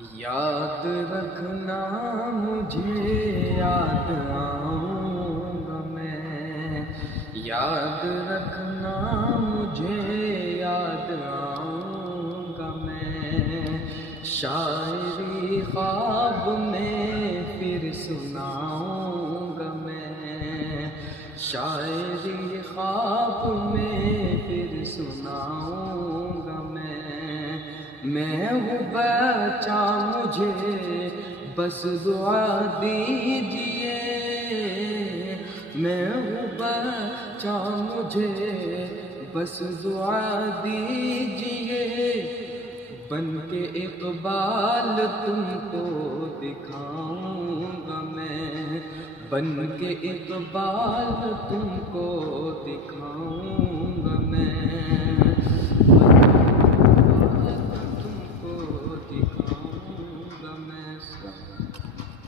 یاد رکھنا مجھے یاد آؤں گا میں، یاد رکھنا مجھے یاد آؤں گا میں، شاعری خواب میں پھر سناؤں گا میں، شاعری خواب میں پھر سناؤں گا میں ہوں بچہ مجھے بس دعا دیجئے، میں ہوں بچہ مجھے بس دعا دیجئے، بن کے اقبال تم کو دکھاؤں گا میں، بن کے اقبال تم کو دکھاؤں گا میں، تم کو دکھاؤں گا میں۔